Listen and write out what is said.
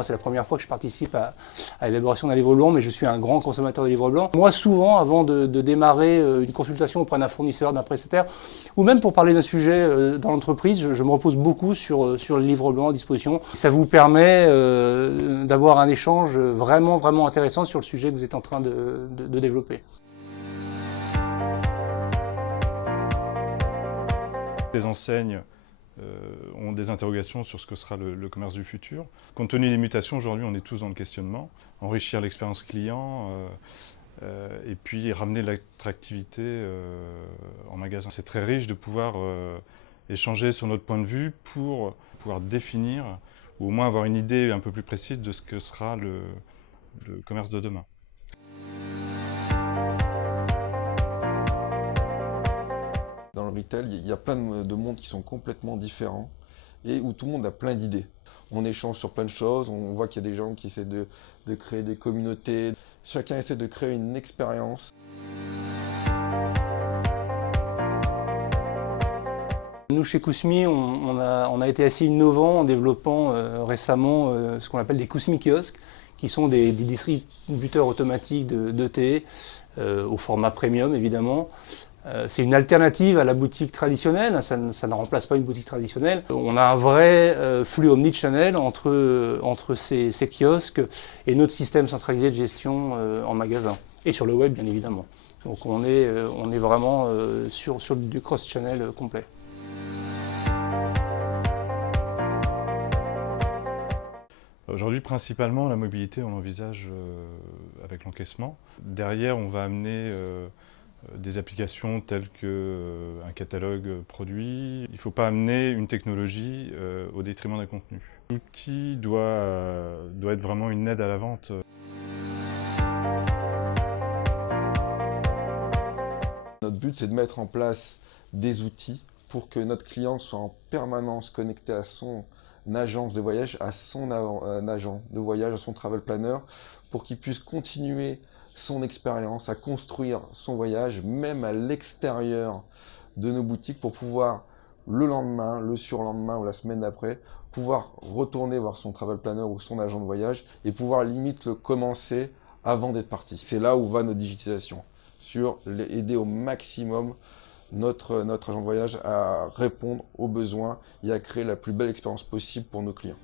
moi, c'est la première fois que je participe à l'élaboration d'un livre blanc, mais je suis un grand consommateur de livres blancs. Moi, souvent, avant de démarrer une consultation auprès d'un fournisseur, d'un prestataire, ou même pour parler d'un sujet dans l'entreprise, je me repose beaucoup sur le livre blanc à disposition. Ça vous permet d'avoir un échange vraiment, vraiment intéressant sur le sujet que vous êtes en train de développer. Les enseignes ont des interrogations sur ce que sera le commerce du futur. Compte tenu des mutations, aujourd'hui, on est tous dans le questionnement. Enrichir l'expérience client et puis ramener de l'attractivité en magasin. C'est très riche de pouvoir échanger sur notre point de vue pour pouvoir définir ou au moins avoir une idée un peu plus précise de ce que sera le commerce de demain. Dans le retail, il y a plein de mondes qui sont complètement différents et où tout le monde a plein d'idées. On échange sur plein de choses, on voit qu'il y a des gens qui essaient de créer des communautés. Chacun essaie de créer une expérience. Nous, chez Kousmi, on a été assez innovants en développant récemment ce qu'on appelle des Kousmi kiosques, qui sont des distributeurs automatiques de thé, au format premium évidemment. C'est une alternative à la boutique traditionnelle, ça ne remplace pas une boutique traditionnelle. On a un vrai flux omnichannel entre ces kiosques et notre système centralisé de gestion en magasin, et sur le web bien évidemment. Donc on est vraiment sur du cross-channel complet. Aujourd'hui, principalement, la mobilité, on l'envisage avec l'encaissement. Derrière, on va amener des applications telles qu'un catalogue produit. Il ne faut pas amener une technologie au détriment d'un contenu. L'outil doit être vraiment une aide à la vente. Notre but, c'est de mettre en place des outils pour que notre client soit en permanence connecté à son agence de voyage, à son agent de voyage, à son travel planner, pour qu'il puisse continuer son expérience, à construire son voyage, même à l'extérieur de nos boutiques, pour pouvoir le lendemain, le surlendemain ou la semaine d'après, pouvoir retourner voir son travel planner ou son agent de voyage et pouvoir limite le commencer avant d'être parti. C'est là où va notre digitalisation, sur aider au maximum notre agent de voyage à répondre aux besoins et à créer la plus belle expérience possible pour nos clients.